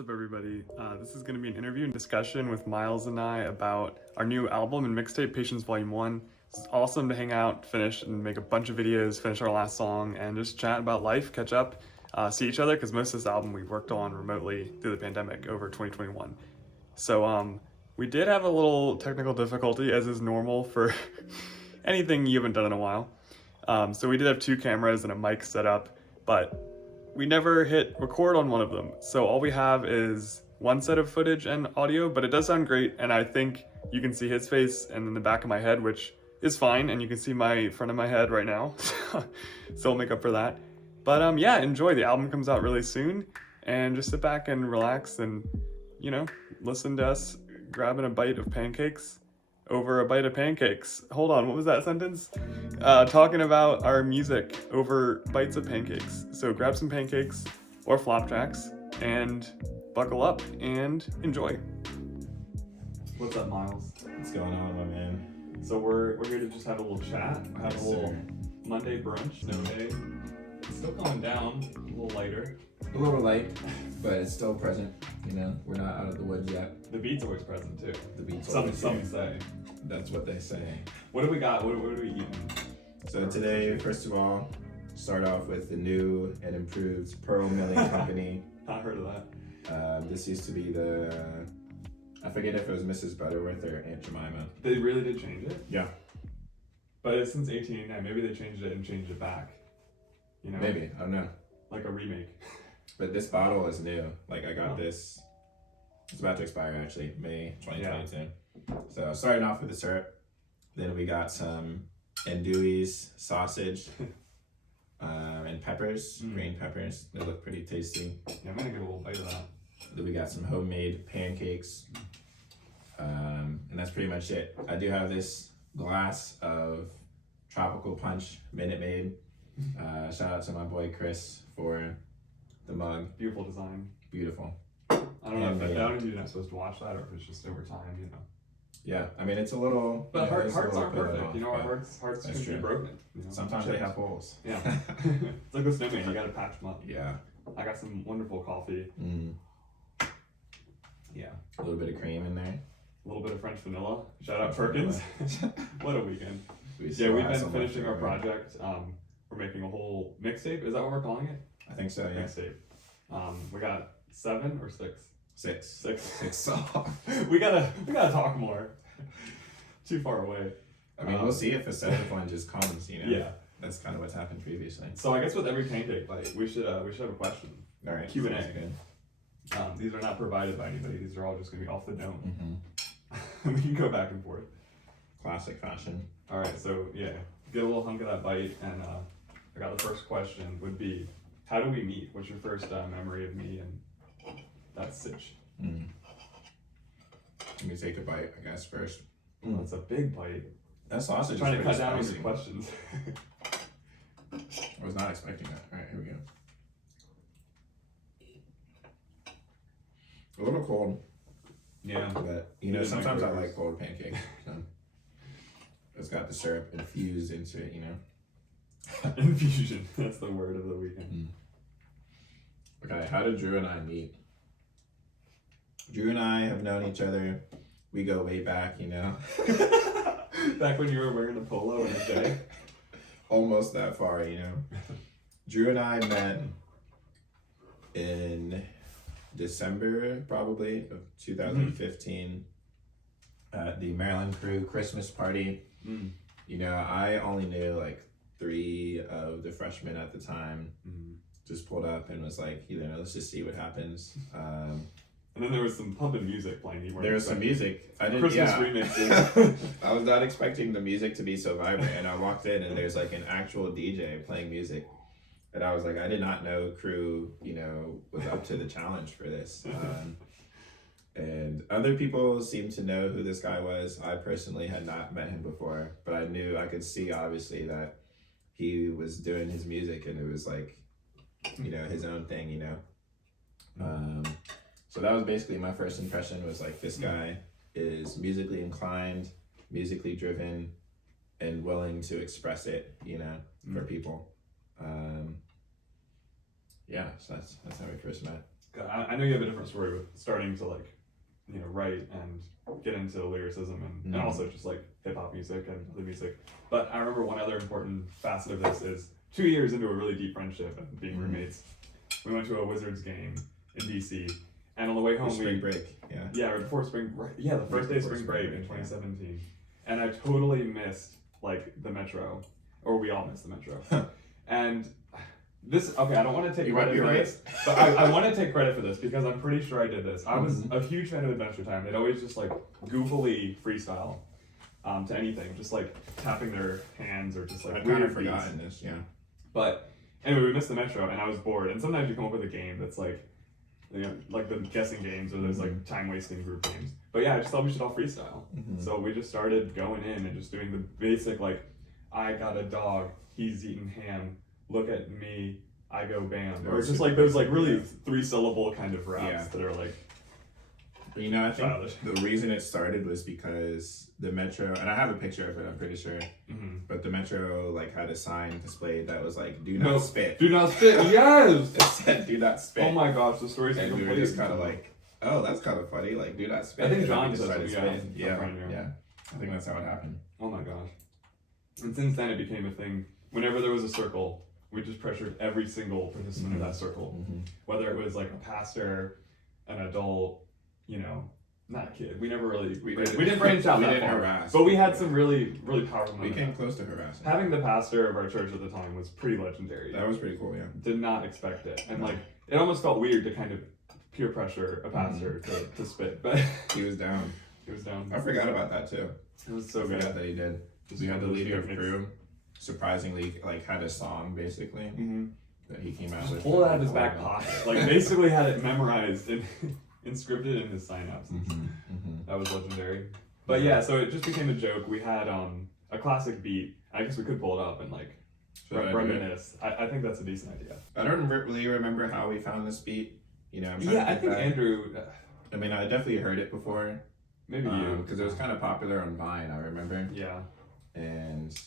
What's up, everybody? This is going to be an interview and discussion with Myles and I about our new album and mixtape, Patience Volume 1. It's awesome to hang out, finish, and make a bunch of videos, finish our last song, and just chat about life, catch up, see each other, because most of this album we worked on remotely through the pandemic over 2021. So we did have a little technical difficulty, as is normal for anything you haven't done in a while. So we did have two cameras and a mic set up, but we never hit record on one of them. So all we have is one set of footage and audio, but it does sound great. And I think you can see his face and in the back of my head, which is fine. And you can see my front of my head right now. So I'll make up for that. But yeah, enjoy. The album comes out really soon, and just sit back and relax and, listen to us grabbing a bite of pancakes over a bite of pancakes. Hold on, what was that sentence? Talking about our music over bites of pancakes. So grab some pancakes or flapjacks and buckle up and enjoy. What's up, Myles? What's going on, my man? So we're here to just have a little chat, have Yes, a little sir. Monday brunch, snow day. It's still coming down, a little lighter. A little light, but it's still present. We're not out of the woods yet. The beat's always present too. The beats Some always say. here. That's what they say. What do we got? What are we eating? So today, first of all, start off with the new and improved Pearl Milling Company. Not heard of that. This used to be I forget if it was Mrs. Butterworth or Aunt Jemima. They really did change it? Yeah. But it's since 1889. Maybe they changed it and changed it back. Maybe, I don't know. Like a remake. But this bottle is new. Like I got this, it's about to expire actually, May 2022. Yeah. So starting off with the syrup, then we got some andouilles, sausage, and peppers, green peppers. They look pretty tasty. Yeah, I'm gonna get a little bite of that. Then we got some homemade pancakes, and that's pretty much it. I do have this glass of tropical punch, Minute Maid. Shout out to my boy Chris for the mug. Beautiful design. Beautiful. I don't know if you're not supposed to watch that or if it's just over time, Yeah, I mean it's a little. But hearts aren't perfect. Off, our hearts can be broken. Sometimes they have holes. Yeah. It's like a snowman. You gotta patch them up. Yeah. I got some wonderful coffee. Yeah. A little bit of cream in there. A little bit of French vanilla. Shout out Perkins. What a weekend. We've so been finishing our project. We're making a whole mixtape. Is that what we're calling it? I think so, yeah. Mixtape. We got 7 or 6? 6. 6 songs. we gotta talk more. Too far away. I mean, we'll see if the 7th one just comes, Yeah. That's kind of what's happened previously. So I guess with every pancake bite, we should have a question. All right. Q&A. These are not provided by anybody. These are all just gonna be off the dome. Mm-hmm. We can go back and forth. Classic fashion. All right. So yeah, get a little hunk of that bite, and I got the first question would be, how do we meet? What's your first memory of me and that sitch? Let me take a bite, I guess, first. That's a big bite. That sausage is trying to pretty cut down on spicy. your questions. I was not expecting that. All right, here we go. A little cold. Yeah. But, sometimes I like cold pancakes. So. It's got the syrup infused into it, Infusion. That's the word of the weekend. Okay, how did Drew and I meet? Drew and I have known each other. We go way back, Back when you were wearing a polo in the day? Almost that far, Drew and I met in December, probably, of 2015 at the Maryland Crew Christmas party. I only knew like 3 of the freshmen at the time. Just pulled up and was like, let's just see what happens. And then there was some pumping music playing. There was some music. I didn't. Christmas remixes. I was not expecting the music to be so vibrant, and I walked in and there's like an actual DJ playing music, and I was like, I did not know Crew, was up to the challenge for this. And other people seemed to know who this guy was. I personally had not met him before, but I could see obviously that he was doing his music and it was like, his own thing, So that was basically my first impression was like, this guy is musically inclined, musically driven, and willing to express it, for people. So that's how we first met. I know you have a different story with starting to like, write and get into lyricism and also just like hip hop music and other music. But I remember one other important facet of this is 2 years into a really deep friendship and being roommates, we went to a Wizards game in DC, and on the way home spring break, right before the first day of spring break in 2017, and I totally missed like the metro, or we all missed the metro, and. I don't want to take credit for this, but I want to take credit for this because I'm pretty sure I did this. I was a huge fan of Adventure Time. They'd always just like goofily freestyle to anything, just like tapping their hands or just like I've weird kind of forgotten this, But anyway, we missed the metro and I was bored. And sometimes you come up with a game that's like, like the guessing games or those like time wasting group games. But yeah, I just thought we should all freestyle. So we just started going in and just doing the basic like, I got a dog, he's eating ham. Look at me, I go bam. Or just like those like really 3-syllable kind of raps that are like. But I think the reason it started was because the Metro, and I have a picture of it, I'm pretty sure. But the Metro like had a sign displayed that was like, "Do not spit." Do not spit. Yes. It said, "Do not spit." Oh my gosh, the story's and we were just kind of like, "Oh, that's kind of funny." Like, "Do not spit." I think John said something. Yeah. I think that's how it happened. Oh my gosh. And since then, it became a thing. Whenever there was a circle, we just pressured every single participant of that circle, whether it was like a pastor, an adult, not a kid. We never really we didn't branch out that far. Harass, but we had some really powerful moments. We came close to harassing. Having the pastor of our church at the time was pretty legendary. That was pretty cool, yeah. Did not expect it, and like it almost felt weird to kind of peer pressure a pastor to spit, but he was down. He was down. I forgot about that too. It was so good that he did. We had the leader of crew. Surprisingly, like had a song basically that he came out with. Pulled it out of his back pocket. Like basically had it memorized and inscripted in his sign-ups. That was legendary. But yeah, so it just became a joke. We had a classic beat. I guess we could pull it up and like reminisce. I think that's a decent idea. I don't really remember how we found this beat. I think Andrew. I mean, I definitely heard it before. Maybe you, because it was kind of popular on Vine. I remember. Yeah. And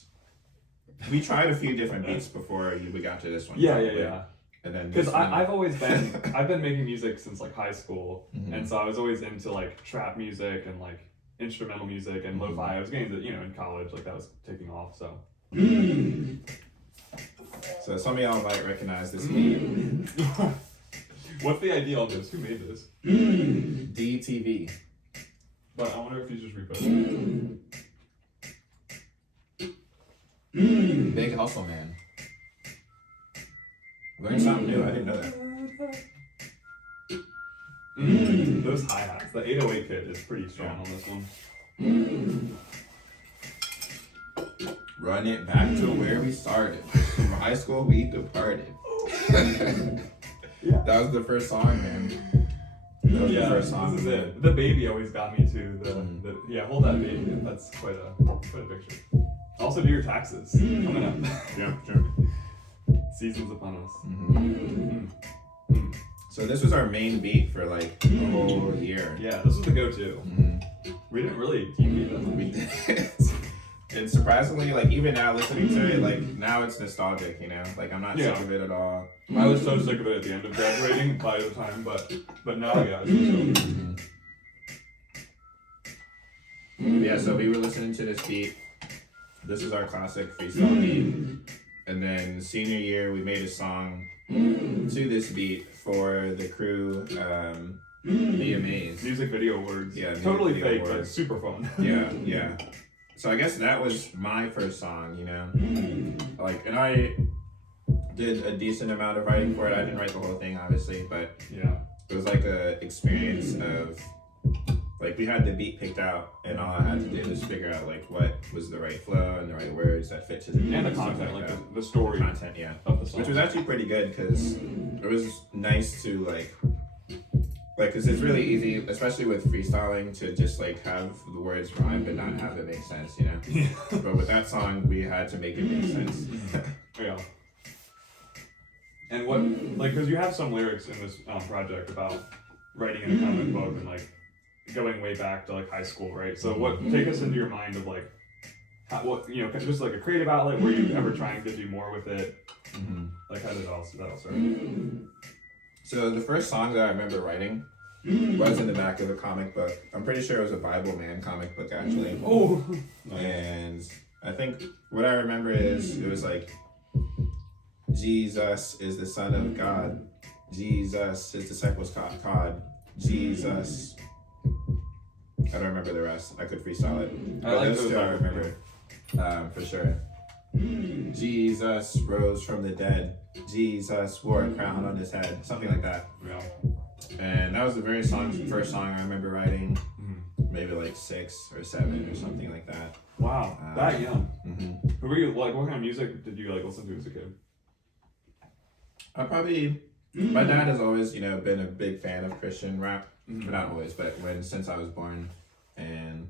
we tried a few different beats before we got to this one. Yeah. And then because I've been making music since like high school, and so I was always into like trap music and like instrumental music and lo-fi. I was getting to, in college, like that was taking off. So. So some of y'all might recognize this beat. What's the idea of this? Who made this? DTV. But I wonder if he's just reposting. Big Hustle Man. Learned something new. I didn't know that. Those hi-hats. The 808 kit is pretty strong on this one. Run it back to where we started. From high school, we departed. That was the first song, man. That was the first song. This is it. The baby always got me too. Hold that baby. That's quite a picture. Also, do your taxes coming up. Yeah, sure. Season's upon us. So this was our main beat for like the whole year. Yeah, this was the go-to. We didn't really team beat that much. And surprisingly, like even now listening to it, like now it's nostalgic, Like I'm not sick of it at all. I was so sick of it at the end of graduating by the time, but now, it's Yeah, so we were listening to this beat. This is our classic freestyle beat. And then senior year, we made a song to this beat for the crew VMAs. Music Video Awards. Yeah, totally fake, but super fun. Yeah. So I guess that was my first song, Like, and I did a decent amount of writing for it. I didn't write the whole thing, obviously, but it was like a experience of, like, we had the beat picked out, and all I had to do was figure out like what was the right flow and the right words that fit to the beat and the content, like the story content, of the song, which was actually pretty good because it was nice to like because it's really easy, especially with freestyling, to just like have the words rhyme but not have it make sense, But with that song, we had to make it make sense. Yeah. And what, like, because you have some lyrics in this project about writing in a comic book and like going way back to like high school, right? So take us into your mind of like just like a creative outlet. Were you ever trying to do more with it? Like how did that all start? So the first song that I remember writing was in the back of a comic book. I'm pretty sure it was a Bible Man comic book actually. Oh, And I think what I remember is it was like, Jesus is the Son of God. Jesus, his disciples caught God. Jesus. I don't remember the rest. I could freestyle it. But like those two I remember for sure. Jesus rose from the dead. Jesus wore a crown on his head. Something like that. Yeah. And that was the first song I remember writing. Maybe like 6 or 7 or something like that. Wow, that young. Mm-hmm. Who were you, like, what kind of music did you like listen to as a kid? My dad has always, been a big fan of Christian rap. But not always, but since I was born. And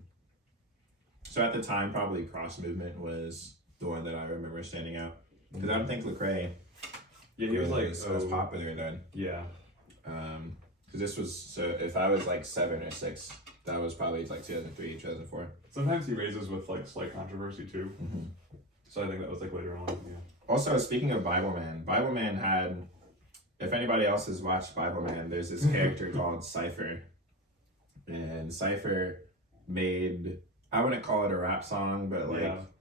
so at the time, probably Cross Movement was the one that I remember standing out. Because I don't think Lecrae he was like was popular then. Yeah. Because this was, so if I was like 7 or 6, that was probably like 2003, 2004. Sometimes he raises with like slight controversy too. Mm-hmm. So I think that was like later on. Yeah. Also, speaking of Bible Man had, if anybody else has watched Bible Man, there's this character called Cypher. And Cypher made, I wouldn't call it a rap song, but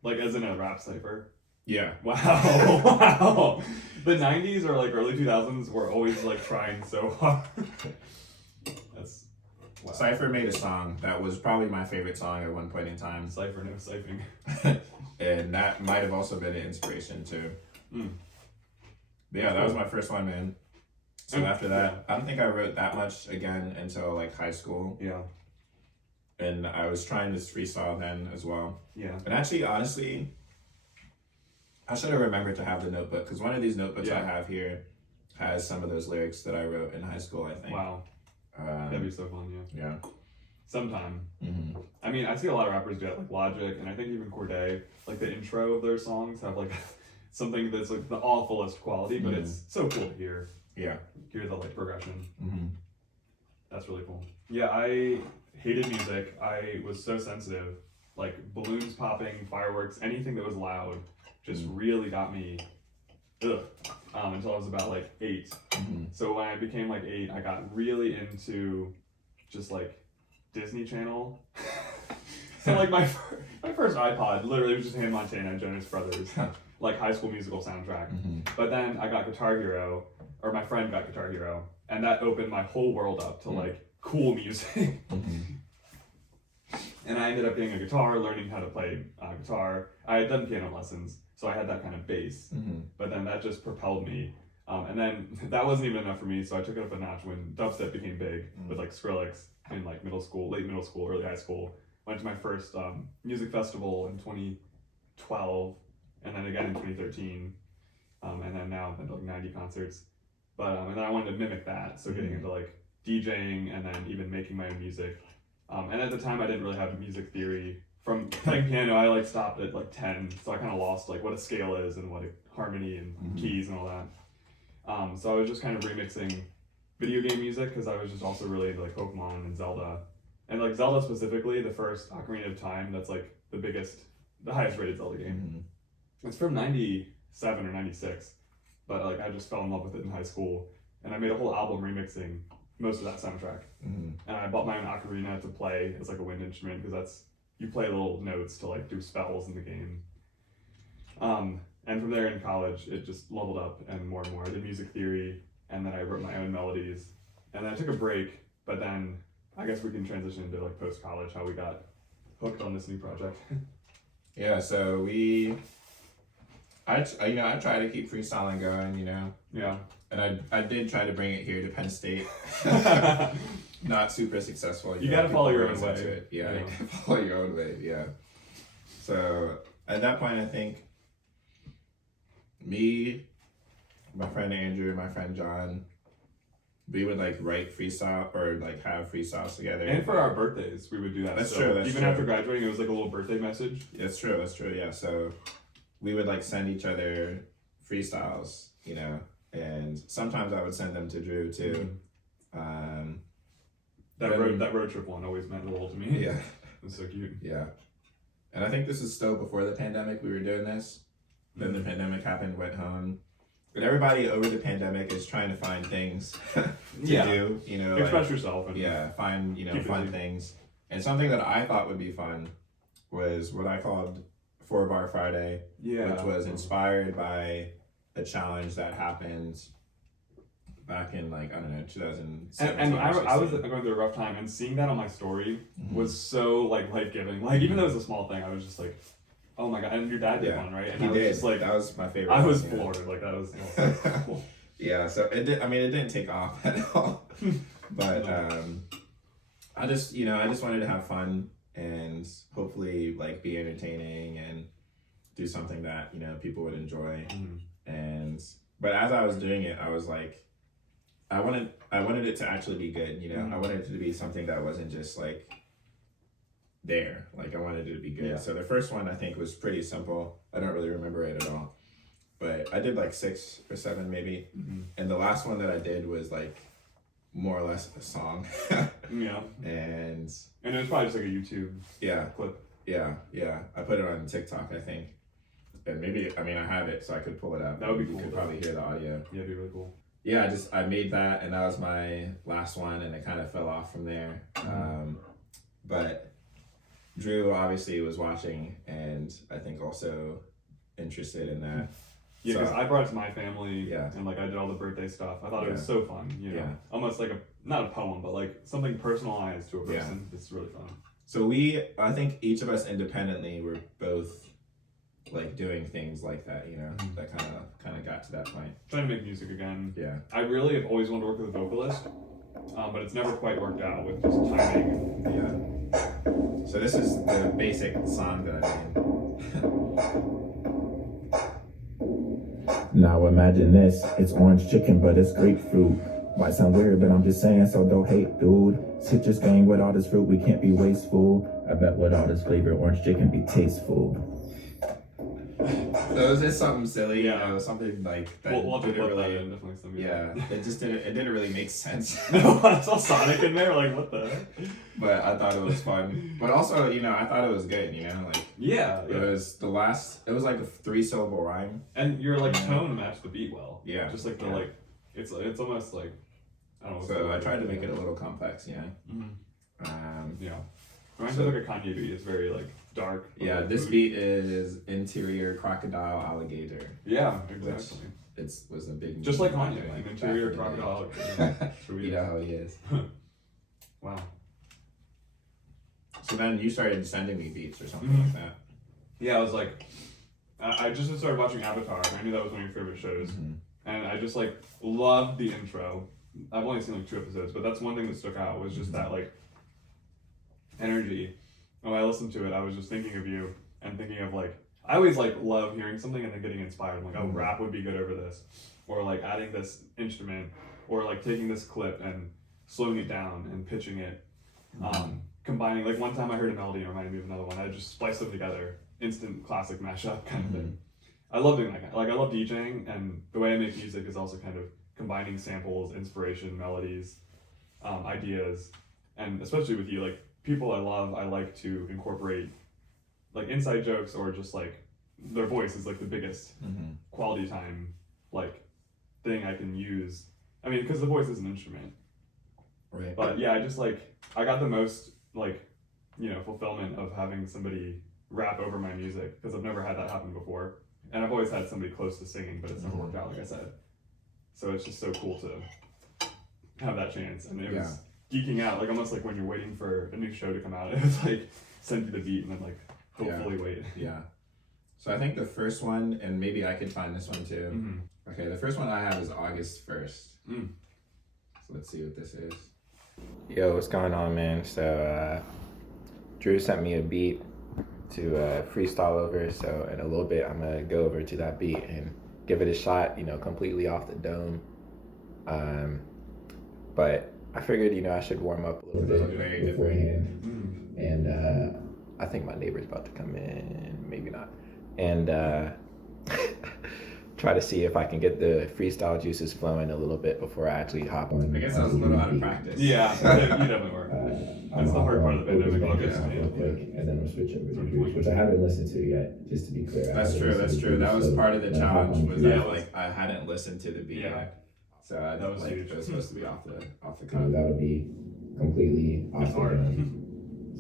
like as in a rap cipher. Yeah. Wow. Wow. The 90s or like early 2000s were always like trying so hard. That's wow. Cypher made a song that was probably my favorite song at one point in time. Cypher, no siphoning. And that might have also been an inspiration too. But yeah, that was my first one, man. So after that, I don't think I wrote that much again until like high school. Yeah. And I was trying to freestyle then as well. Yeah. And actually, honestly, I should have remembered to have the notebook, because one of these notebooks I have here has some of those lyrics that I wrote in high school, I think. Wow. That'd be so fun, yeah. Yeah. Sometime. Mm-hmm. I mean, I see a lot of rappers do that, like Logic, and I think even Corday, like the intro of their songs have like something that's like the awfulest quality, but it's so cool to hear. Yeah. Hear the like progression. Mm-hmm. That's really cool. Yeah, I hated music. I was so sensitive. Like balloons popping, fireworks, anything that was loud just really got me until I was about like 8. Mm-hmm. So when I became like 8, I got really into just like Disney Channel. So like my first iPod literally was just Hannah Montana and Jonas Brothers, like High School Musical soundtrack. Mm-hmm. But then I got Guitar Hero, or my friend got Guitar Hero, and that opened my whole world up to like cool music. And I ended up getting a guitar, learning how to play guitar. I had done piano lessons, so I had that kind of base. But then that just propelled me. And then that wasn't even enough for me, so I took it up a notch when dubstep became big with like Skrillex in like late middle school, early high school. Went to my first music festival in 2012, and then again in 2013. And then now I've been to like 90 concerts. But and then I wanted to mimic that, so getting into like DJing and then even making my own music. And at the time I didn't really have music theory. From playing piano, I like stopped at like 10, so I kind of lost like what a scale is and what a harmony and keys and all that. So I was just kind of remixing video game music because I was just also really into like Pokemon and Zelda. And like Zelda specifically, the first Ocarina of Time, that's like the highest rated Zelda game. It's from 97 or 96, but like I just fell in love with it in high school, and I made a whole album remixing most of that soundtrack. And I bought my own ocarina to play as like a wind instrument, because you play little notes to like do spells in the game. And from there in college, it just leveled up and more. I did music theory, and then I wrote my own melodies, and then I took a break, but then I guess we can transition into like post-college, how we got hooked on this new project. Yeah, so I try to keep freestyling going, Yeah. And I did try to bring it here to Penn State. Not super successful. You gotta follow your own way. It. Yeah, you gotta follow your own way, yeah. So at that point, I think me, my friend Andrew, and my friend John, we would like write freestyle or like have freestyles together. And for our birthdays, we would do that. That's true. Even after graduating, it was like a little birthday message. That's true, yeah. So we would like send each other freestyles, and sometimes I would send them to Drew too. That road trip one always meant the world to me. Yeah. It was so cute. Yeah. And I think this is still before the pandemic we were doing this. Then the pandemic happened, went home, but everybody over the pandemic is trying to find things to do, you know, express yourself and find, you know, keep fun busy. things. And something that I thought would be fun was what I called 4-Bar Friday, which was inspired by a challenge that happened back in, like, I don't know, 2017. And I was going through a rough time, and seeing that on my story was so, like, life-giving. Like, even though it was a small thing, I was just like, oh my god. And your dad did one, right? And he I was did. just like, that was my favorite. I was one, floored. Like, that was cool. Yeah, so it did. I mean, it didn't take off at all, but I just wanted to have fun and hopefully, like, be entertaining and do something that, you know, people would enjoy. But as I was doing it, I was like, I wanted it to actually be good, you know. I wanted it to be something that wasn't just like there. Like, I wanted it to be good. Yeah. So the first one, I think, was pretty simple. I don't really remember it at all, but I did like 6 or 7 maybe. And the last one that I did was like more or less a song. And it was probably just like a YouTube clip. Yeah. I put it on TikTok, I think. And maybe, I mean, I have it, so I could pull it up. That would be cool. You could probably hear the audio. Yeah, it'd be really cool. Yeah, I made that, and that was my last one, and it kind of fell off from there. But Drew obviously was watching, and I think also interested in that. Yeah, because I brought it to my family, Yeah. and like I did all the birthday stuff. I thought it was so fun, you know, Yeah. almost like not a poem, but like something personalized to a person. It's really fun. So I think each of us independently were both like doing things like that, you know, that kind of got to that point. Trying to make music again. Yeah. I really have always wanted to work with a vocalist, but it's never quite worked out with just timing. Yeah. So this is the basic song that I made. Now imagine this, it's orange chicken, but it's grapefruit. Might sound weird, but I'm just saying, so don't hate, dude. Citrus gang with all this fruit, we can't be wasteful. I bet with all this flavor, orange chicken be tasteful. So it was just something silly, you know, something like that. We'll have to put that in, definitely some. It didn't really make sense. No, I saw Sonic in there, like what the heck? But I thought it was fun. But also, you know, I thought it was good, you know, like it was it was like a 3-syllable rhyme. And your like tone matched the beat well. Yeah. Just like the like it's almost like I don't know. So I tried to make it a little complex, you know. Reminds me of like a Kanye beat. It's very like dark. Yeah, like, this beat is interior crocodile alligator. Yeah, exactly. It was a big just like Kanye, like interior crocodile alligator. You know how he is. Wow. So then you started sending me beats or something like that. Yeah, I was like, I just started watching Avatar. I knew that was one of your favorite shows, and I just like loved the intro. I've only seen like 2 episodes, but that's one thing that stuck out was just that like energy. When I listened to it, I was just thinking of you and thinking of like I always like love hearing something and then getting inspired. I'm like, oh, rap would be good over this, or like adding this instrument, or like taking this clip and slowing it down and pitching it, combining. Like one time I heard a melody and it reminded me of another one. I just spliced them together, instant classic mashup kind of thing. I love doing that. Like I love DJing, and the way I make music is also kind of combining samples, inspiration, melodies, ideas, and especially with you, like people I like to incorporate like inside jokes or just like their voice is like the biggest quality time like thing I can use. I mean, because the voice is an instrument. Right. But yeah, I got the most like, you know, fulfillment of having somebody rap over my music because I've never had that happen before. And I've always had somebody close to singing, but it's never worked out, like I said. So it's just so cool to have that chance. And it was geeking out, like almost like when you're waiting for a new show to come out. It was like send you the beat and then like hopefully wait. Yeah. So I think the first one, and maybe I could find this one too. Okay, the first one I have is August 1st. So let's see what this is. Yo, what's going on, man? So Drew sent me a beat to freestyle over, so in a little bit I'm gonna go over to that beat and give it a shot, you know, completely off the dome. But I figured, you know, I should warm up a little bit beforehand. And I think my neighbor's about to come in, maybe not. And try to see if I can get the freestyle juices flowing a little bit before I actually hop on. I guess I was a little out of practice. Yeah, you definitely were. That's the hard part of the pandemic. Real Yeah. quick, and then we'll switch over to Drew's, which I haven't listened to yet. Just to be clear. That's true. That's true. That was part of the challenge. Was Yeah. that like I hadn't listened to the beat yet, so I That was like huge. it was supposed to be off the That cuff. would be completely off It's the hard. dome.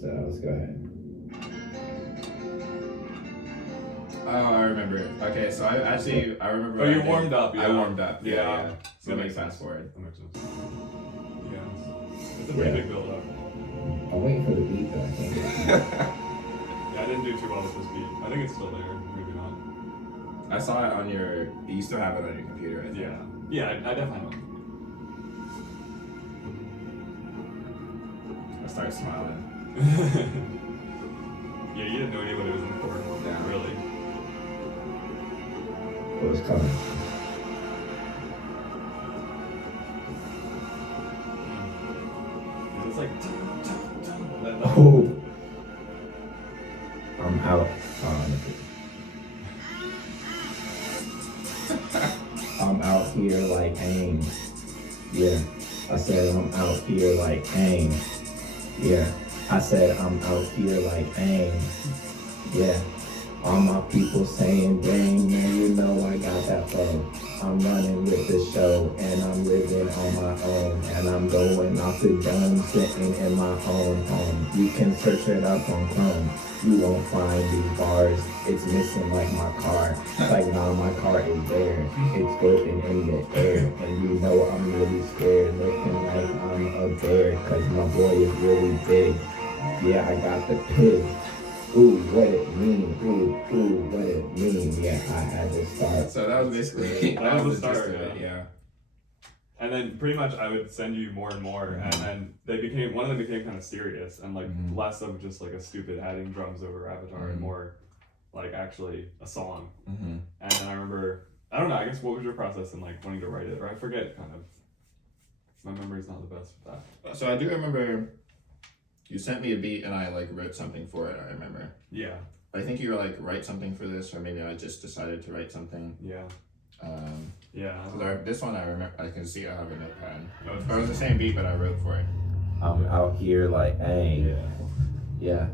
So let's go ahead. Oh, I remember. Okay, so I remember. Oh, you I did- warmed up. I warmed up. Yeah. Yeah. So That like makes fast sense. forward. That makes sense. Yeah. It's a pretty big build up. I'm waiting for the beat though. I can't get it. Yeah, I didn't do too well with this beat. I think it's still there. Maybe not. I saw it on your. You still have it on your computer. I think. Yeah. Yeah, I definitely will. I started smiling. Yeah, you didn't know what it was in for. Yeah. Really. What was coming? Yeah, it's like. Oh, I'm out. I'm out here like aim. Yeah, I said I'm out here like aim. Yeah, I said I'm out here like aim. Yeah, all my people saying dang, man, you know I got that flow. I'm running with the show and I'm living on my own and I'm going off the dome, sitting in my own home. You can search it up on Chrome. You won't find these bars. It's missing like my car. Like nah, my car is there. It's floating in the air. And you know I'm really scared. Looking like I'm a bear. Cause my boy is really big. Yeah, I got the pig. Ooh, what it mean? Ooh, what it mean? Yeah, I had to start. So that was basically That was the gist start, of it, yeah. And then pretty much I would send you more and more, and then one of them became kind of serious and like less of just like a stupid adding drums over Avatar and more like actually a song. Mm-hmm. And then I remember, I don't know, I guess what was your process in like wanting to write it? Or I forget kind of. My memory's not the best with that. So I do remember you sent me a beat and I like wrote something for it. I remember. Yeah. I think you were like write something for this, or maybe I just decided to write something. Yeah. Yeah. Yeah. This one I remember. I can see I have a notepad. Oh, It was the same beat, but I wrote for it. I'm out here like aim. Yeah. Yeah.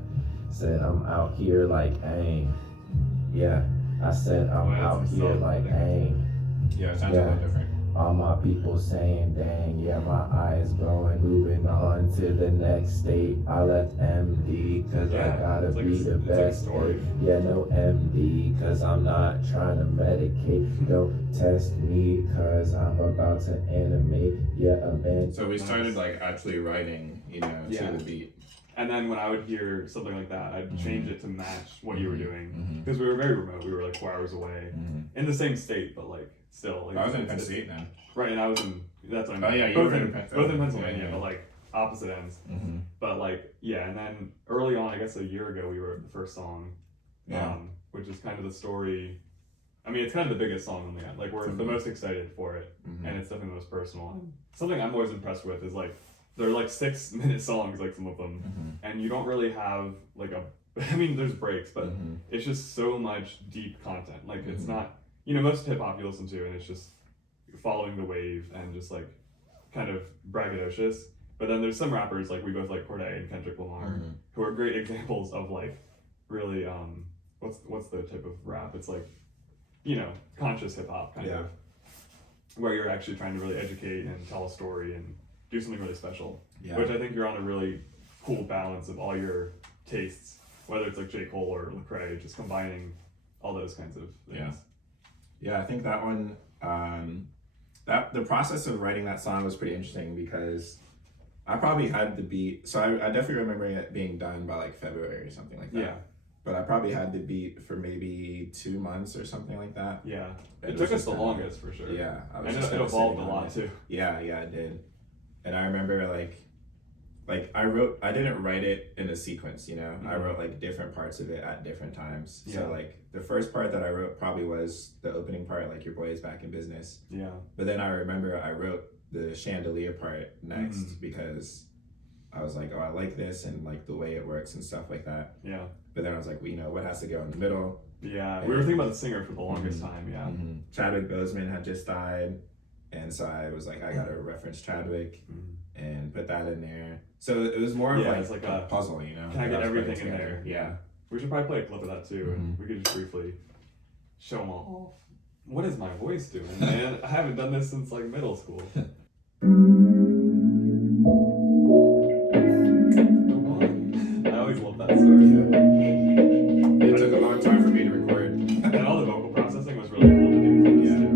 Said I'm out here like aim. Yeah. I said I'm out here like aim. Yeah, it sounds Yeah. a little different. All my people saying, dang, yeah, my eyes growing, moving on to the next state. I left MD, cause I gotta it's like be the it's like a best. story. Yeah, no MD, cause I'm not trying to medicate. Don't test me, cause I'm about to animate. Yeah, man. So we started like actually writing, Yeah. to the beat. And then when I would hear something like that, I'd change it to match what you were doing. Mhm. Because we were very remote. We were like 4 hours away. In the same state, but like still. Like, I was in it's- Penn State then. Right, and I was in, that's what I mean. Oh, yeah, you both were in, in Penn- both in yeah, Pennsylvania, yeah. but like opposite ends. Mm-hmm. But like, yeah, and then early on, I guess a year ago, we wrote the first song, Yeah. which is kind of the story. I mean, it's kind of the biggest song on the end. Like, we're the most excited for it, and it's definitely the most personal. And something I'm always impressed with is like, they're like 6-minute songs, like some of them, and you don't really have like a. I mean, there's breaks, but it's just so much deep content. Like, it's not, most hip hop you listen to, and it's just following the wave and just like kind of braggadocious. But then there's some rappers like we both like Cordae and Kendrick Lamar who are great examples of like really what's the type of rap? It's like conscious hip hop kind of where you're actually trying to really educate and tell a story and do something really special. Yeah. Which I think you're on a really cool balance of all your tastes, whether it's like J. Cole or Lecrae, just combining all those kinds of things. Yeah, I think that one, that the process of writing that song was pretty interesting because I probably had the beat. So I definitely remember it being done by like February or something like that. Yeah. But I probably had the beat for maybe 2 months or something like that. Yeah. It It was took us just the kinda- longest for sure. Yeah. I was And just it kinda evolved a sitting on lot it. too. Yeah, it did. And I remember I didn't write it in a sequence, I wrote like different parts of it at different times. Yeah. So like the first part that I wrote probably was the opening part, like your boy is back in business. Yeah. But then I remember I wrote the chandelier part next because I was like, oh, I like this and like the way it works and stuff like that. Yeah. But then I was like, well, what has to go in the middle? Yeah. We were thinking about the singer for the longest time. Yeah. Chadwick Boseman had just died. And so I was like, I gotta reference Chadwick. and put that in there. So it was more of Yeah, like, it's like a a- puzzle, you know? Can I that get was putting everything in together. there? Yeah. We should probably play a clip of that too, and we could just briefly show them all. What is my voice doing, man? I haven't done this since like middle school. I always love that story. It took a long time for me to record. And all the vocal processing was really cool to do for this too.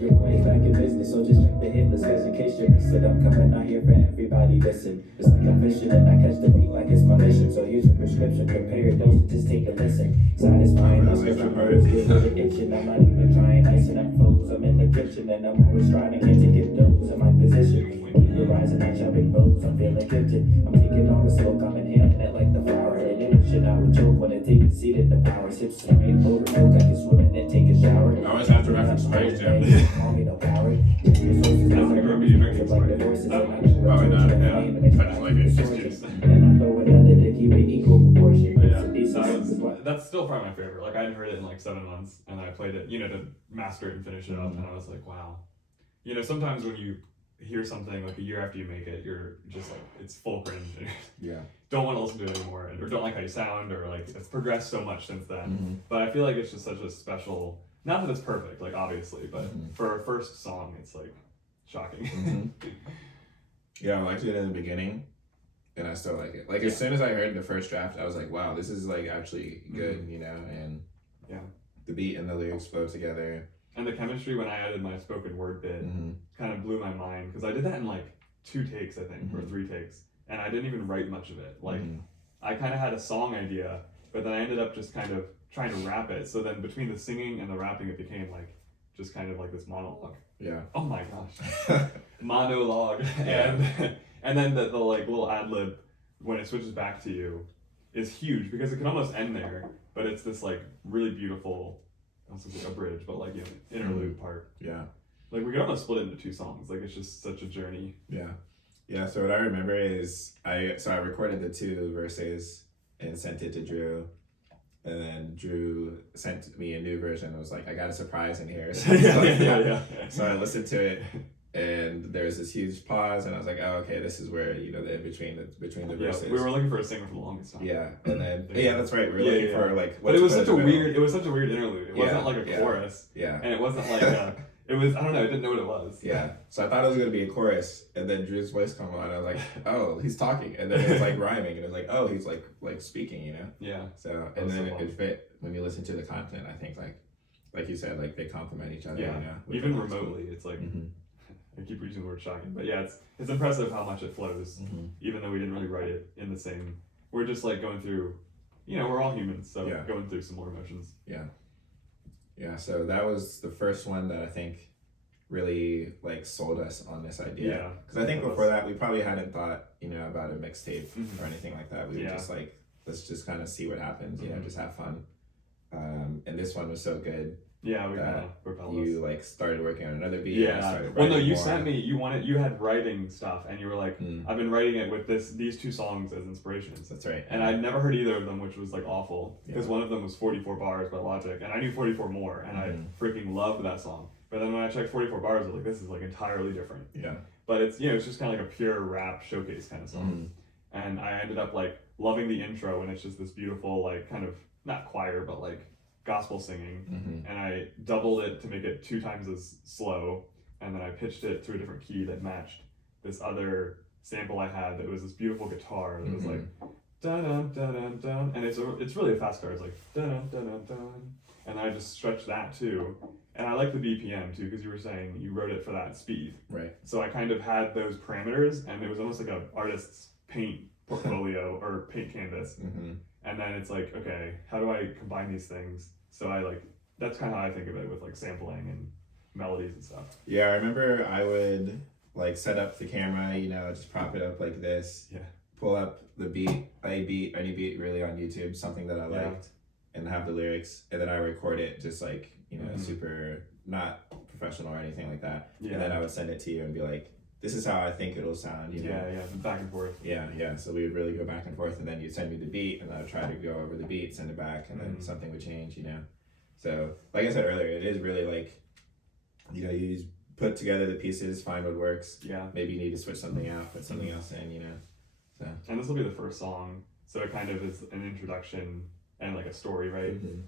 You're way back in business, so just jump ahead, let's catch in case you're missing. I'm coming out here for everybody, listen. It's like I'm fishing and I catch the beat like it's my mission. So here's your prescription, compare your dose, just take a listen. Satisfying us cause I'm always getting the itching. I'm not even trying, icing up foes. I'm in the kitchen and I'm always striving here to get those in my position. Keep your rising, I chopping bows, I'm feeling gifted. I'm taking all the smoke, I'm inhaling it like the flowers. And emotion, I would choke when I take a seat in the power. Sip some rainbow, milk, I can swim in and take a shower. I always have to reference Space Jam. Call me no coward. Probably not, yeah. I just like it. It's just- And I throw it under to keep it equal proportion. Yeah, that's still probably my favorite. Like I hadn't heard it in like 7 months, and I played it, to master it and finish it up, and I was like, wow. Sometimes when you hear something like a year after you make it, you're just like, it's full cringe. And Yeah. don't want to listen to it anymore, or don't like how you sound, or like it's progressed so much since then. Mm-hmm. But I feel like it's just such a special. Not that it's perfect, like obviously, but for a first song, it's like shocking. Mm-hmm. Yeah, I liked it in the beginning, and I still like it. Like as soon as I heard the first draft, I was like, "Wow, this is like actually good," And the beat and the lyrics flow together. And the chemistry when I added my spoken word bit kind of blew my mind because I did that in like 2 takes, I think, or 3 takes, and I didn't even write much of it. Like I kind of had a song idea, but then I ended up just kind of trying to rap it. So then between the singing and the rapping, it became like just kind of like this monologue. Yeah. Oh my gosh. Monologue. And then the like little ad lib when it switches back to you is huge because it can almost end there, but it's this like really beautiful, I was gonna say a bridge, but like interlude part. Yeah. Like we could almost split it into 2 songs. Like it's just such a journey. Yeah. Yeah. So what I remember is I recorded the 2 verses and sent it to Drew. And then Drew sent me a new version. I was like, I got a surprise in here. So, yeah. So I listened to it, and there was this huge pause, and I was like, oh, okay, this is where the in between the verses. We were looking for a singer for the longest time. Yeah, and then that's right. We were looking for like. But it was such a weird. It was such a weird interlude. It wasn't like a chorus. Yeah. And it wasn't like a. It was, I don't know, I didn't know what it was. Yeah. So I thought it was going to be a chorus, and then Drew's voice come on, and I was like, oh, he's talking. And then it was like rhyming, and it was like, oh, he's like speaking, Yeah. So, and then it fit when you listen to the content, I think, like you said, like they complement each other, Yeah. Even remotely, it's like, I keep using the word shocking, but yeah, it's impressive how much it flows, even though we didn't really write it in the same, we're just like going through, we're all humans, so going through some more emotions. Yeah. Yeah, so that was the first one that I think really like sold us on this idea. Yeah. Because I think before that we probably hadn't thought, about a mixtape or anything like that. We were just like, let's just kind of see what happens, just have fun. And this one was so good. Yeah, we kind of propelled us. You like started working on another beat. Yeah. Well, no, you sent me. You had writing stuff, and you were like, I've been writing it with these 2 songs as inspirations. That's right. And I'd never heard either of them, which was like awful because one of them was 44 bars by Logic, and I knew 44 more, and I freaking loved that song. But then when I checked 44 bars, I was like, this is like entirely different. Yeah. But it's it's just kind of like a pure rap showcase kind of song. And I ended up like loving the intro, and it's just this beautiful like kind of not choir, but like gospel singing, and I doubled it to make it 2 times as slow, and then I pitched it to a different key that matched this other sample I had that was this beautiful guitar that was like dun dun dun dun dun, and it's really a fast guitar. It's like dun dun dun dun dun, and I just stretched that too, and I like the BPM too because you were saying you wrote it for that speed, right? So I kind of had those parameters, and it was almost like an artist's paint portfolio or paint canvas. And then it's like, okay, how do I combine these things? So that's kind of how I think of it with like sampling and melodies and stuff. Yeah, I remember I would like set up the camera, just prop it up like this. Yeah. Pull up the beat, any beat really on YouTube, something that I liked, and have the lyrics, and then I record it just like, super not professional or anything like that. Yeah. And then I would send it to you and be like, this is how I think it'll sound, you know? Yeah, back and forth. Yeah. So we would really go back and forth, and then you'd send me the beat, and I would try to go over the beat, send it back, and then something would change, you know? So, like I said earlier, it is really like, you know, you just put together the pieces, find what works. Yeah. Maybe you need to switch something out, put something else in, you know? So. And this will be the first song, so it kind of is an introduction and like a story, right? Mm-hmm.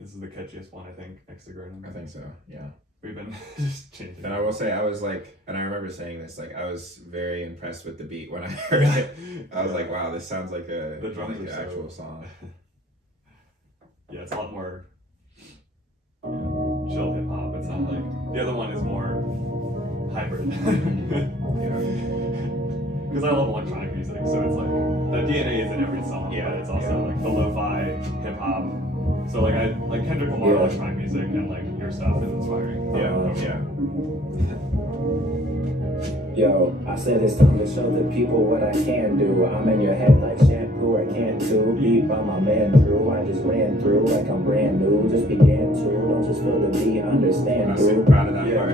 This is the catchiest one, I think, next to Gordon. I think so, yeah. We've been just changing. And I will say, I was like, and I remember saying this, like, I was very impressed with the beat when I heard it. I was like, wow, this sounds like the drums like are an actual song. Yeah, it's a lot more chill hip hop. It's not like the other one is more hybrid. Because I love electronic music, so it's like the DNA is in every song, but it's also like the lo-fi hip hop. So like I like Kendrick Lamar electronic music, and like your stuff is inspiring. Yo, I said it's time to show the people what I can do. I'm in your head like shampoo, I can't do. Beat by my man Drew, I just ran through like I'm brand new. Just began to, don't just feel the beat, understand, I'm dude. super proud of that part.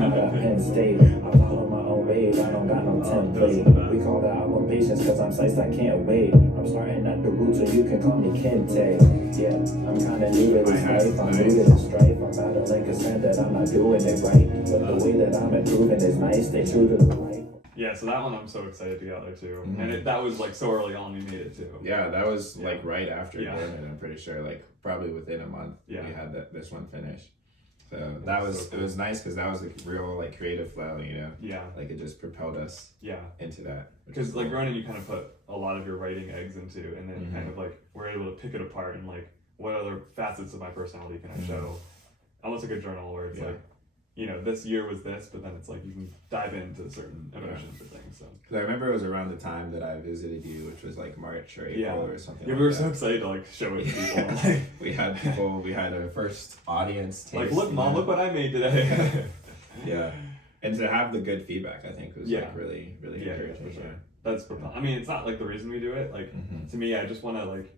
I'm at Penn State, I follow my own wave, I don't got no template. We call the album Patience cause I'm psyched, I can't wait. I'm starting at the root so you can call me Kente. Yeah, I'm kinda new to this life, I'm new to the strife. I'm battling concern that I'm not doing it right. But the way that I'm improving is nice, stay true to the light. Yeah, so that one I'm so excited to get out there too. And that was like so early on we made it too. Yeah, that was like right after Yeah. Gordon, I'm pretty sure, like probably within a month we had this one finished. So that was, so cool. It was nice because that was the real like creative flow, you know? Yeah. Like it just propelled us into that. Because like running, you kind of put a lot of your writing eggs into, and then you kind of like were able to pick it apart and like what other facets of my personality can I show? Almost like a journal where it's like, you know, this year was this, but then it's like you can dive into certain emotions or things. So. Because I remember it was around the time that I visited you, which was like March or April or something. Yeah, like we were that. so excited to like show it to people. Like, we had people. We had our first audience taste. Like, look, Mom, look what I made today. Yeah, and to have the good feedback, I think was like really, really encouraging. For sure. That's I mean, it's not like the reason we do it. Like to me, I just want to like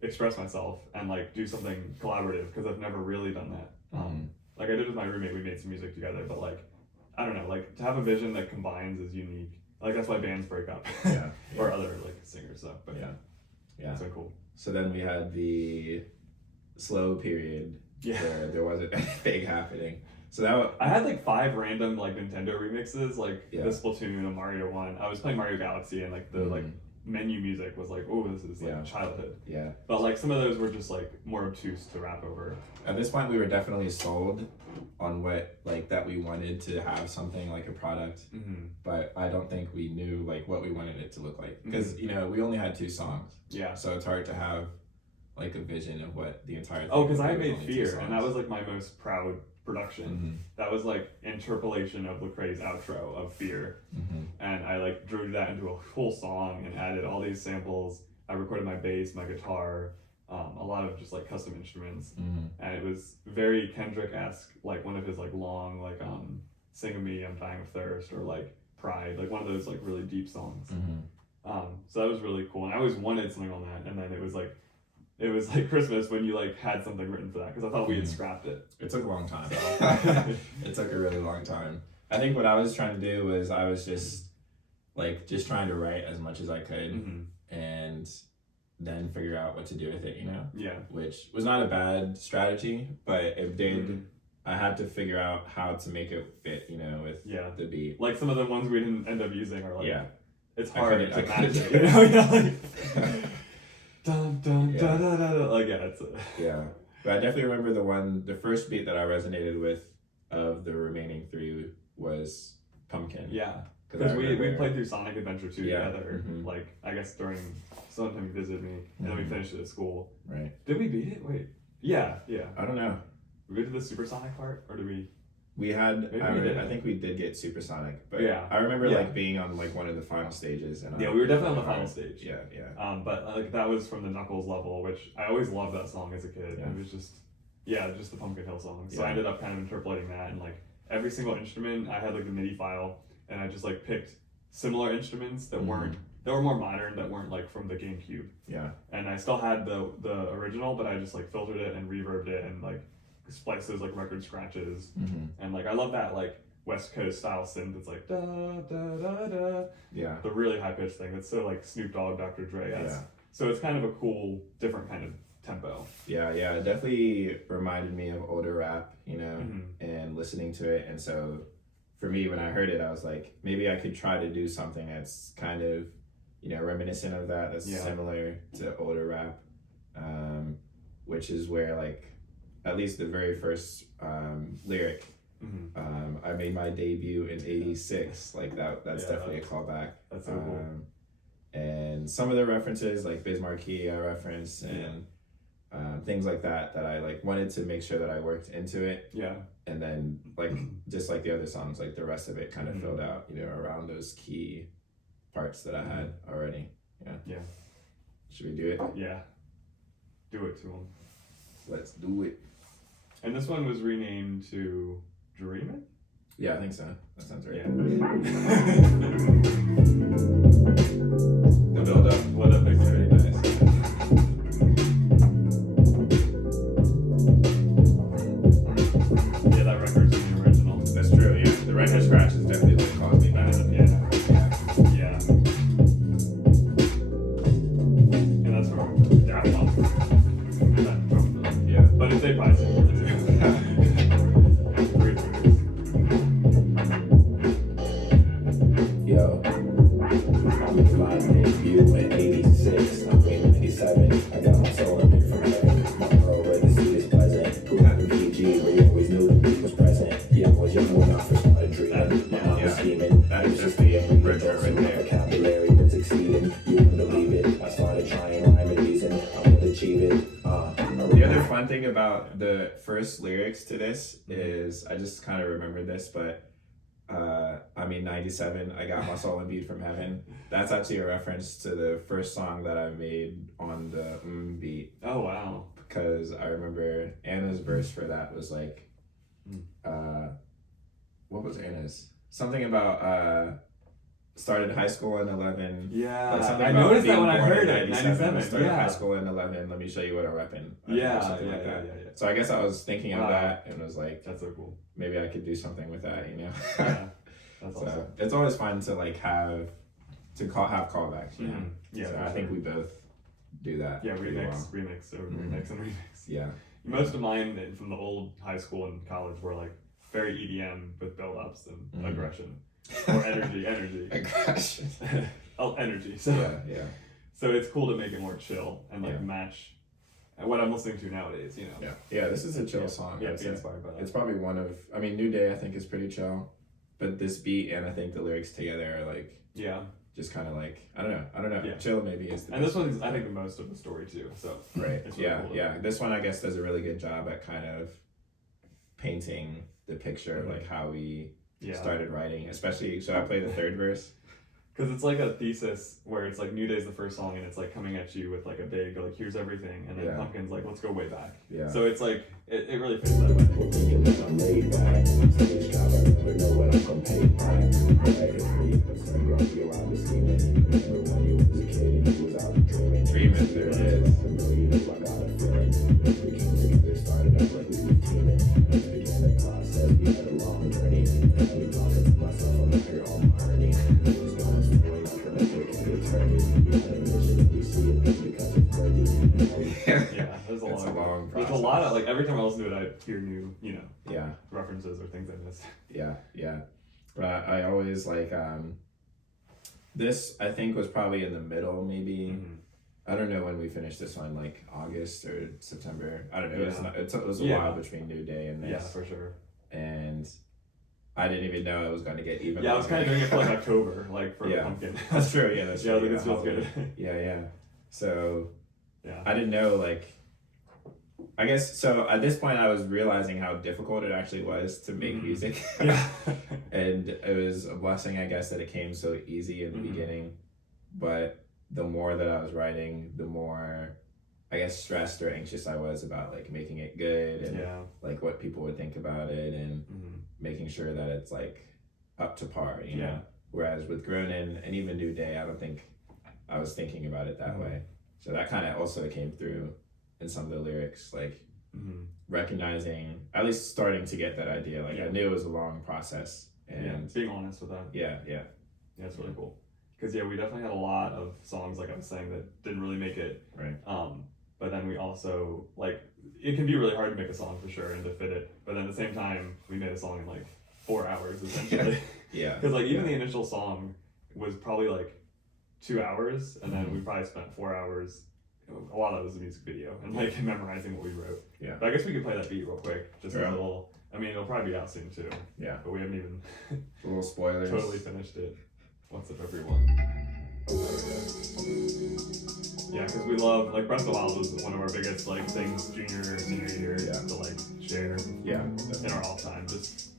express myself and like do something collaborative because I've never really done that. Like I did with my roommate, we made some music together, but like I don't know, like to have a vision that combines is unique. Like that's why bands break up, or other like singers stuff. But it's so cool. So then we had the slow period where there wasn't anything happening. So that I had like 5 random like Nintendo remixes, like the Splatoon, a Mario one. I was playing Mario Galaxy, and like the like menu music was like, oh, this is like childhood. Yeah. But like some of those were just like more obtuse to rap over. At this point, we were definitely sold on what like that we wanted to have something like a product, but I don't think we knew like what we wanted it to look like because you know we only had 2 songs. Yeah. So it's hard to have like a vision of what the entire thing. Oh, because I made Fear, and that was like my most proud production. That was like interpolation of Lecrae's outro of Fear, and I like drew that into a whole song and added all these samples. I recorded my bass, my guitar, a lot of just like custom instruments, and it was very Kendrick-esque, like one of his like long like Sing of Me, I'm Dying of Thirst, or like Pride, like one of those like really deep songs. So that was really cool, and I always wanted something on that, and then it was like Christmas when you like had something written for that because I thought we had scrapped it. It took a long time. It took a really long time. I think what I was trying to do was I was just trying to write as much as I could and then figure out what to do with it, you know? Yeah. Which was not a bad strategy, but it did. I had to figure out how to make it fit, you know, with the beat. Like some of the ones we didn't end up using are like, it's I hard to couldn't match do it, you know? Like, dun, dun, da, da, da, da. Like, it's But I definitely remember the first beat that I resonated with of the remaining 3 was Pumpkin. Yeah. Because we played through Sonic Adventure 2 together, like, I guess sometime you visited me, and then we finished it at school. Right. Did we beat it? Wait. Yeah. I don't know. Did we get to the Supersonic part, or did we? We had, I think we did get Supersonic, but I remember like being on like one of the final stages. And we were definitely on the final stage. Yeah. But like that was from the Knuckles level, which I always loved that song as a kid. It was just the Pumpkin Hill song. So I ended up kind of interpolating that, and like every single instrument, I had like the MIDI file, and I just like picked similar instruments that were more modern, that weren't like from the GameCube. Yeah. And I still had the original, but I just like filtered it and reverbed it and like spliced those like record scratches. And like I love that like West Coast style synth. It's like da da da da. Yeah. The really high pitched thing. That's so like Snoop Dogg, Dr. Dre. Yeah. So it's kind of a cool, different kind of tempo. Yeah, it definitely reminded me of older rap, you know, and listening to it. And so for me, when I heard it, I was like, maybe I could try to do something that's kind of, you know, reminiscent of that, that's similar to older rap, which is where, like, at least the very first lyric, I made my debut in '86. Like that's definitely a callback. That's so cool. And some of the references, like Biz Markie, I referenced, and things like that I like wanted to make sure that I worked into it. Yeah. And then like just like the other songs, like the rest of it kind of filled out, you know, around those key parts that I had already. Yeah. Yeah. Should we do it? Yeah. Do it to them. Let's do it. And this one was renamed to Dreamin'? Yeah, I think so. That sounds right. Yeah. The build up. What up, makes Very it nice. Yeah, that record's in the original. That's true, yeah. The record scratch is definitely what caused me back. Yeah. And that's from Daft Punk. Yeah. But it's a Bison. Great records. Yo, I made my debut in '86. I'm in '87. I got my soul in big from heaven. My world where the seed is pleasant. Who had the PG where you always knew the beat was present. Yeah, I was young when I first started dreaming. My mom was scheming. That is just the the retro right my there. vocabulary was exceeding. You wouldn't believe it. I started trying rhyme and reason. I would achieve it. The other fun thing about the first lyrics to this is, I just kind of remembered this, but I mean, '97, I got my soul and beat from heaven. That's actually a reference to the first song that I made on the beat. Oh, wow. Because I remember Anna's verse for that was like, what was Anna's? Something about started high school in 11. Yeah, Like something I about noticed that being when I born heard in it. 97, 97, started yeah. high school in 11. Let me show you what I'm repping. Yeah, something like that. yeah. So I guess I was thinking of Wow. that and was like, That's so cool. maybe I could do something with that, you know? Yeah, that's So awesome. it's always fun to like have callbacks, you know? Yeah, So for I think sure. we both do that. Yeah, pretty well. remix over remix and remix. Yeah. Most of mine from the old high school and college were like very EDM with build-ups and aggression. Or energy. Aggression. Oh, energy. So, Yeah. so it's cool to make it more chill and like Yeah. match what I'm listening to nowadays, you know? Yeah, this is a chill song. Yeah, I'd be say. inspired by that. It's probably one of, I mean, New Day I think is pretty chill, but this beat and I think the lyrics together are like, Yeah. just kind of like, I don't know. Yeah. Chill maybe is the And this one's, I think, the most of the story too, so. Right. It's really Yeah. cool to- Yeah. This one I guess does a really good job at kind of painting the picture of like how we Yeah. started writing, especially. So I play the third verse. Because it's like a thesis where it's like New Day's the first song and it's like coming at you with like a big, like, here's everything. And then Yeah. Pumpkin's like, let's go way back. Yeah. So it's like, it really fits that way. I'm laid back. Stage job, I never know what I'm gonna pay back. Like a 3% growth, you're out of scheming. Remember when you was a kid and you was out dreaming. Dreaming, there it is. You know I got a feeling. We came together, started out like we were teaming. Let's begin the process, we had a long journey. And we talking to myself, I'm out here on my journey. It was going slowly, like an epic attorney. We had a mission, we see it because it's worthy. Yeah, there's a It's lot. a long There's a process. lot of, like, every time I listen to it, I hear new, you know, Yeah. references or things I missed. Yeah. But I always like, this I think was probably in the middle, maybe. I don't know when we finished this one, like August or September. I don't know. It was a Yeah. while between New Day and this. Yeah, for sure. And I didn't even know it was going to get even. Yeah, I was kind of doing it for like longer. October, like for Yeah. Pumpkin. That's true. Yeah, that's Yeah, true. like, this feels good. Yeah. So Yeah. I didn't know, like, I guess so. At this point, I was realizing how difficult it actually was to make music. Yeah. And it was a blessing, I guess, that it came so easy in the beginning. But the more that I was writing, the more, I guess, stressed or anxious I was about like making it good and like what people would think about it and making sure that it's like up to par, you know? Whereas with Grown In and even New Day, I don't think I was thinking about it that way. So that kind of also came through in some of the lyrics, like recognizing, at least starting to get that idea. Like I knew it was a long process, And being honest with that. yeah, It's really cool. Because we definitely had a lot of songs, like I was saying, that didn't really make it. Right. But then we also, like, it can be really hard to make a song for sure and to fit it. But then at the same time, we made a song in like 4 hours essentially. Yeah. Because like even the initial song was probably like 2 hours, and then we probably spent 4 hours. A lot of it was the music video and like memorizing what we wrote. Yeah. But I guess we could play that beat real quick. Just Yeah. a little. I mean, it'll probably be out soon too. Yeah. But we haven't even A little spoilers. totally finished it. What's up, everyone? Oh, there we go. Yeah, because we love, like, Breath of the Wild was one of our biggest, like, things junior, senior year to, like, share Yeah. in our off time. Just,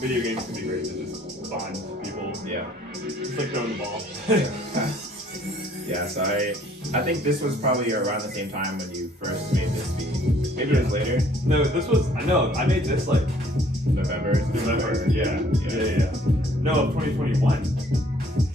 video games can be great to just bond with people. Yeah. It's like throwing the ball. Yeah, so I think this was probably around the same time when you first made this beat. Maybe it was later. No, this was, I know, I made this, like, November. yeah. No, of 2021.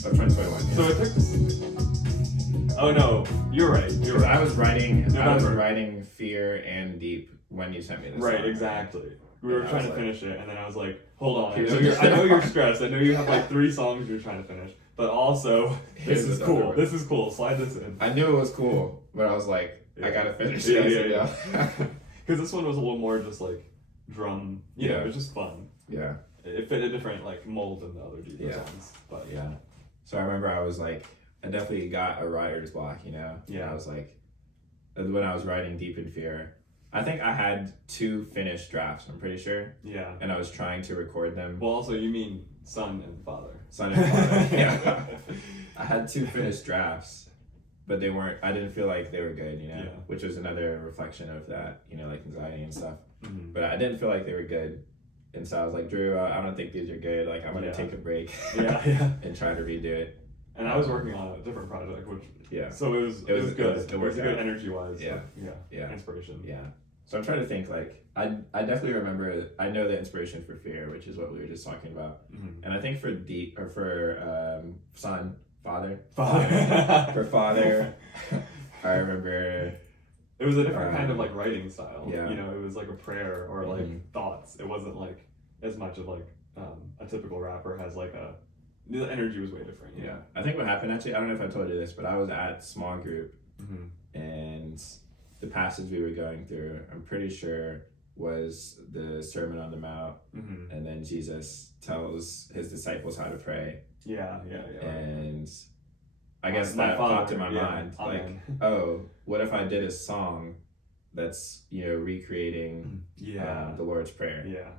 Of 2021. Yeah. So it took, oh no, you're right. I was writing November. Fear and Deep when you sent me this. Right, song. exactly. We were And I trying was to like- finish it, and then I was like, hold on, I Here's know you're stressed. I know you have like 3 songs you're trying to finish, but also, Here's this is the cool. other. This is cool. Slide this in. I knew it was cool, but I was like, I gotta finish Yeah, this. yeah, you know? yeah. Because this one was a little more just like drum, you know, Yeah. it was just fun. Yeah. It fit a different like mold than the other deeper Yeah. songs, but Yeah. So I remember I was like, I definitely got a writer's block, you know? Yeah. I was like, when I was writing Deep in Fear, I think I had 2 finished drafts, I'm pretty sure. yeah. And I was trying to record them. Well, also you mean son and father. Son and father. Yeah. I had 2 finished drafts, but I didn't feel like they were good, you know? Yeah. Which was another reflection of that, you know, like anxiety and stuff. Mm-hmm. But I didn't feel like they were good. And so I was like, Drew, I don't think these are good. Like, I'm going to take a break Yeah. and try to redo it. And I was working on a different project, which so it was good. It was good out. energy wise. Yeah. Yeah. Inspiration. Yeah. So I'm trying to think, like, I definitely remember, I know the inspiration for Fear, which is what we were just talking about. Mm-hmm. And I think for Deep, or for Father, For Father, I remember. It was a different kind of like writing style. Yeah. You know, it was like a prayer or like Mhm. thoughts. It wasn't like as much of like a typical rapper has like the energy was way different. Yeah. I think what happened, actually, I don't know if I told you this, but I was at small group, Mm-hmm. and the passage we were going through, I'm pretty sure, was the Sermon on the Mount, Mm-hmm. and then Jesus tells his disciples how to pray. Yeah. And I guess My that father, popped in my mind, Amen. like, oh, what if I did a song that's, you know, recreating the Lord's Prayer? Yeah.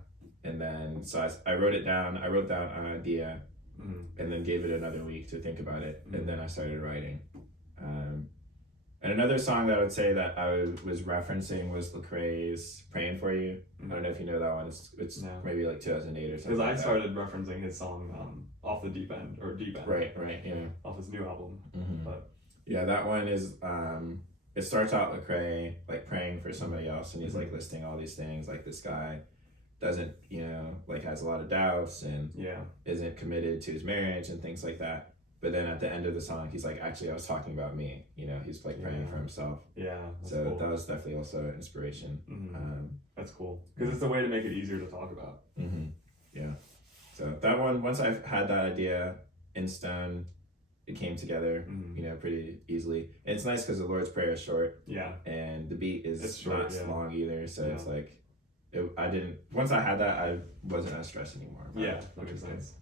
And then, so I wrote it down. I wrote down an idea, Mm-hmm. and then gave it another week to think about it, Mhm. and then I started writing. And another song that I would say that I was referencing was Lecrae's "Praying for You." I don't know if you know that one. It's No. maybe like 2008 or something. Because I like that. started referencing his song off the deep end Right, yeah. off his new album. Mhm. But Yeah, that one is. It starts out Lecrae like praying for somebody else, and he's like listing all these things. Like, this guy doesn't, you know, like, has a lot of doubts and yeah. isn't committed to his marriage and things like that. But then at the end of the song, he's like, actually, I was talking about me. You know, he's like praying Yeah. for himself. Yeah. That's So cool. that was definitely also an inspiration. Mhm. That's cool. Because it's a way to make it easier to talk about. Yeah. So that one, once I had that idea in stone, it came together, Mhm. you know, pretty easily. And it's nice because the Lord's Prayer is short, Yeah. and the beat is It's short, not yeah. long either. So it's Yeah. like, once I had that, I wasn't as stressed anymore. about Yeah. it, That which makes was good. sense.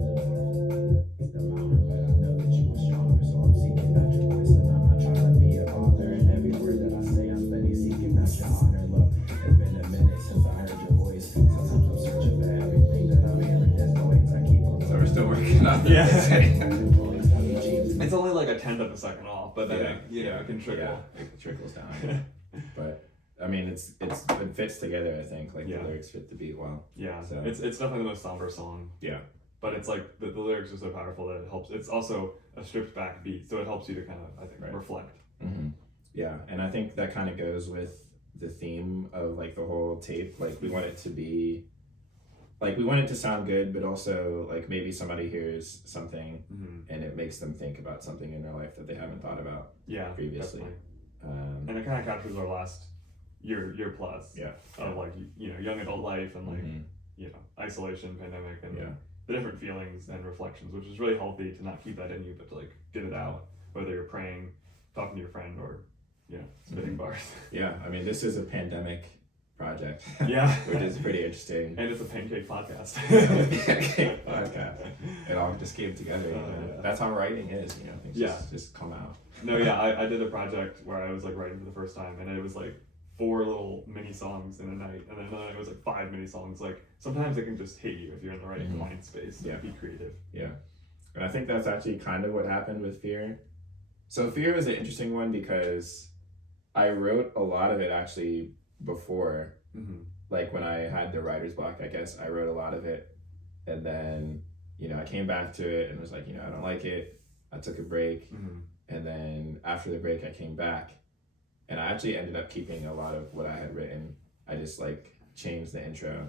It's the mountain, but I know that you are stronger, so I'm seeking out your voice, and I'm not trying to be your author. And every word that I say, I'm steady seeking out your honor. Look, it's been a minute since I heard your voice. Sometimes I'm searching for everything that I'm hearing. There's no wings, I keep on. So we're still working on Yeah. this. It's only like a tenth of a second off, but then it can trickle. Yeah, it trickles down. But I mean, it fits together. I think like Yeah. the lyrics fit the beat well. Yeah, So- it's definitely the most somber song. Yeah. But it's like the lyrics are so powerful that it helps. It's also a stripped back beat, so it helps you to kind of, I think, Right. reflect. Yeah, and I think that kind of goes with the theme of like the whole tape. Like, we want it to be like we want it to sound good, but also like maybe somebody hears something and it makes them think about something in their life that they haven't thought about previously. And it kind of captures our last year plus of like young adult life and like isolation, pandemic, and the different feelings and reflections, which is really healthy to not keep that in you, but to like get it out, whether you're praying, talking to your friend, or spitting bars. Yeah, I mean, this is a pandemic project. Yeah. Which is pretty interesting. And it's a pancake podcast. Pancake podcast. It all just came together. That's how writing is, things just come out. No, I did a project where I was like writing for the first time, and it was like 4 little mini songs in a night, and then another night it was like 5 mini songs. Like sometimes it can just hit you if you're in the right mind space to be creative. Yeah. And I think that's actually kind of what happened with Fear. So Fear was an interesting one because I wrote a lot of it actually before, like when I had the writer's block, I guess I wrote a lot of it, and then I came back to it and was like, I don't like it. I took a break, and then after the break I came back, and I actually ended up keeping a lot of what I had written. I just like changed the intro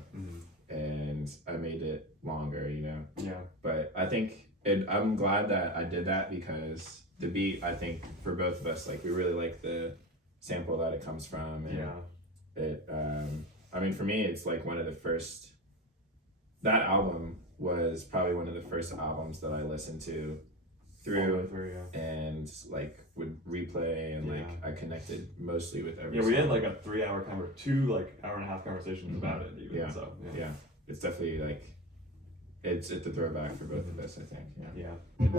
and I made it longer, but I think I'm glad that I did that because the beat, I think for both of us, like we really like the sample that it comes from, and it I mean, for me it's like one of the first, that album was probably one of the first albums that I listened to through and like would replay, and like I connected mostly with every we had like a 3-hour two like hour-and-a-half conversations about it even. It's definitely like it's a throwback for both of us, I think. I'm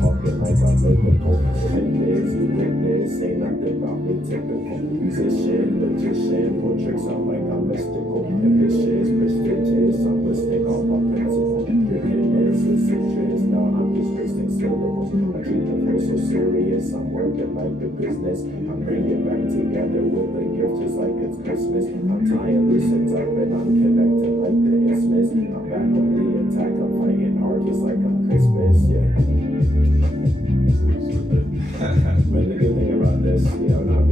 talking like I'm biblical. Witness, you witness, ain't nothing about me typical. Musician, magician, pull tricks out like I'm mystical. Ambitious, prestigious, I'm listening on my principle. Your goodness is citrus, now I'm just wasting syllables. I keep the flow so serious, I'm working like the business. I'm bringing back together with a gift just like it's Christmas. I'm tying loose ends up and I'm connecting like the isthmus. I'm back on the attack, I'm fighting hard just like I'm Christmas, But the good thing about this, not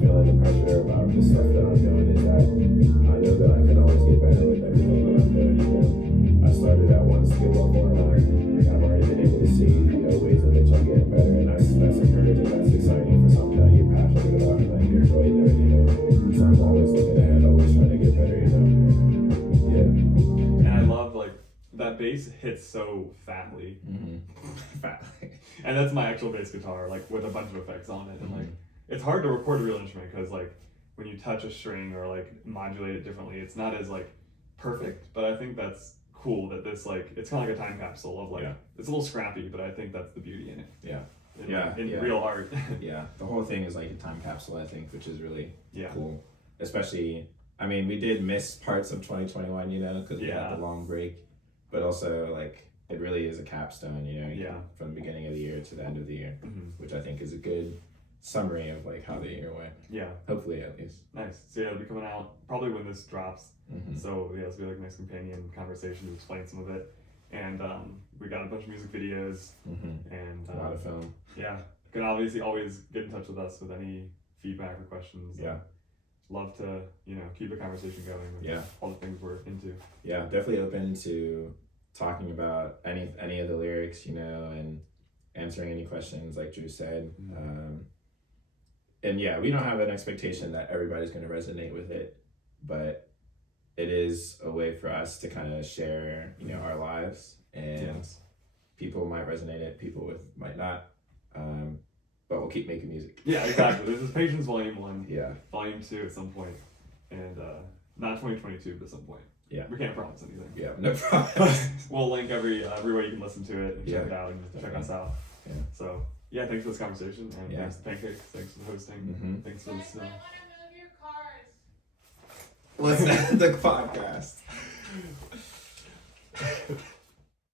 feeling the pressure about the stuff that I'm doing is that I know that I can always get better with everything that I'm doing, I started at one skill level and I've already been able to see, ways in which I'm getting better, and that's encouraging, that's exciting for something that you're passionate about and that you're enjoying doing, So I'm always looking ahead, always trying to get better, And I love like that bass hits so fatly. And that's my actual bass guitar, like with a bunch of effects on it, and like it's hard to record a real instrument because like when you touch a string or like modulate it differently, it's not as like perfect. But I think that's cool that this like it's kind of like a time capsule of like it's a little scrappy, but I think that's the beauty in it. In real art. The whole thing is like a time capsule, I think, which is really cool. Especially, I mean, we did miss parts of 2021, because we had the long break, but also like it really is a capstone, from the beginning of the year to the end of the year, which I think is a good summary of like how the year went. Hopefully, at least. Nice. So it'll be coming out probably when this drops. So this will be like a nice companion conversation to explain some of it. And we got a bunch of music videos and a lot of film. You can obviously always get in touch with us with any feedback or questions. Love to keep the conversation going with all the things we're into. Definitely open to talking about any of the lyrics, and answering any questions like Drew said. And we don't have an expectation that everybody's going to resonate with it, but it is a way for us to kind of share our lives, and people might resonate it, people might not, but we'll keep making music. Exactly. This is Patience Volume 1. Volume 2 at some point, and not 2022, but at some point. We can't promise anything. No problem. We'll link every way you can listen to it and check it out and check us out. So thanks for this conversation, and thanks to Pancakes, thanks for the hosting, thanks for the snow. Let's end the podcast.